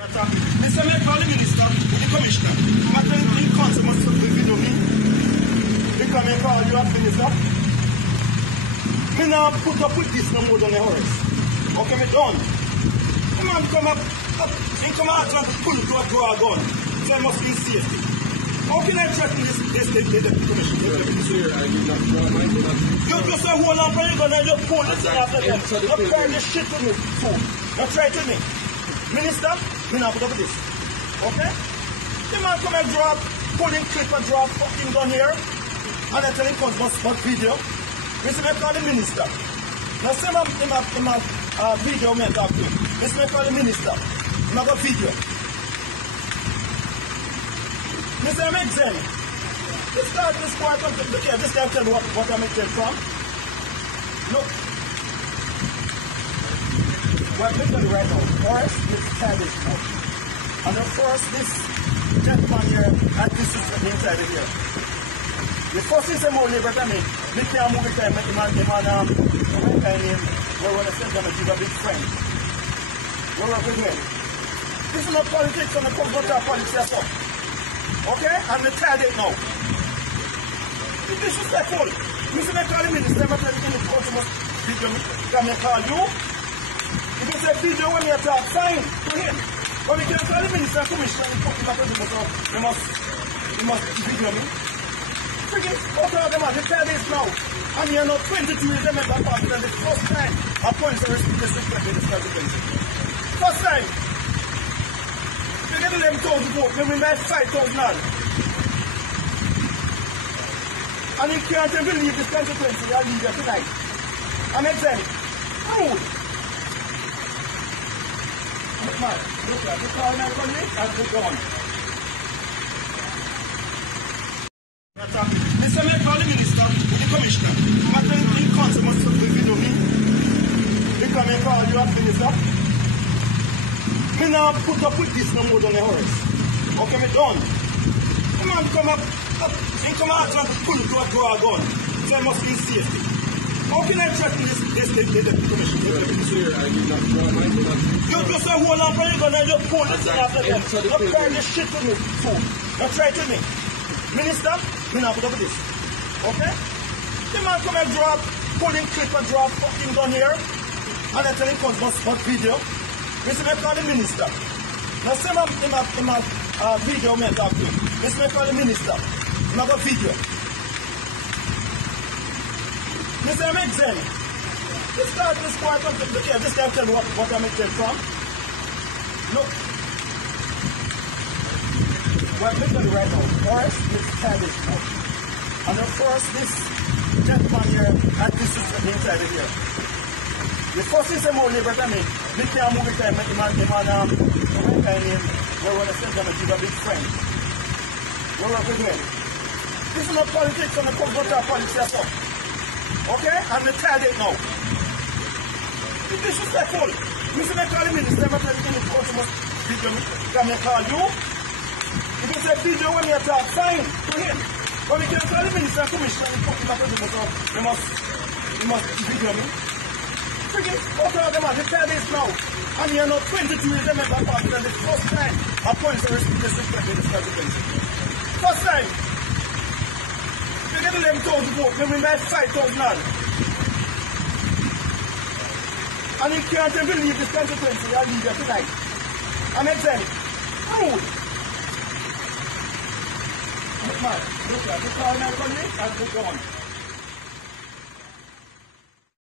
Mr. Mayor, call the minister, the commissioner. What in council must be video me? Because I call you as minister. Me now put up with this no more than a horse. Okay, me done. The man come up, he come out and pull to a draw a gun. So I must be safety. How can I threaten this commissioner? Sir, I did not draw my gun. You just say hold on for your gun and just pull this thing after them. Don't try this shit to me, fool. Don't try to me. Minister, me not put up with this. Okay? The man come and drop, pulling clip and drop fucking gun here. And I tell him comes but video. Mr. Mayor, call the minister. Now say my video me talk to him. Mr. Mayor, call the minister. I got video. Mr. Mayor, make sense. This part of the look here, this guy tell what I'm making from. Look. Well, look at it right now. First, this childish now. And the first, this gentleman here, and this is inside here. The first is a more liberal than me. We can't move it time, him and him, where when I send them, give a big friend. We're working here. This is not politics, and the comfortable politics, that's all. Okay? And the tired it now. It's disrespectful. Mr. Mayor, call the minister, I'm telling you, the court must video me. Can I call you? If you say video when you talk, fine, to him. But we can't call the minister and commissioner and put him back in the bus. He must video me. Freaking out of them, they tell this now. And you're not 22 years a member of parliament, the first time a police are disrespecting this presidency. First time. They get 11,000 votes, then we made 5,000. And you can't even leave this constituency, you'll leave here tonight. And examine. Rude. Look, man, look at this call my colleague and go on. Mr. Mayor, call the minister, the commissioner. What in council must be video me? Because I call you as minister. Me now put up with this no more than a horse. Okay, me done. The man come up, he come out and pull to a draw a gun. So I must be safety. How can I threaten this commissioner? Sir, I did not draw my gun. You just say hold on for your gun and just pull this thing after them. Don't try this shit to me, fool. Don't try to me. Minister, me not put up with this. Okay? The man come and drop, pulling clip and drop fucking gun here. And I tell him comes but video. Mr. Mayor, call the minister. Now say my video me talk to him. Mr. Mayor, call the minister. I got video. Mr. Mayor, make sense. This part of the look here, this guy tell what I'm making from. Look. Well, look at it right now. First, this childish now. And the first, this gentleman here, and this is inside here. The first is a more liberal than me. We can't move it time, him and him, where when I send them, give a big friend. We're working here. This is not politics, and the comfortable politics, that's all. Okay? And the tired it now. It's disrespectful. Mr. Mayor, call the minister, I'm telling you, the court must video me. Can I call you? If you say video when you talk, fine, to him. But we can't call the minister and commissioner and put him back in the bus. He must video me. Freaking out of them, they tell this now. And you're not 22 years a member of parliament, the first time a police are disrespecting this presidency. First time. They get 11,000 votes, then we made 5,000. And you can't even leave this constituency, you'll leave here tonight. And examine. Rude. Look, man, look at this call my colleague and go on.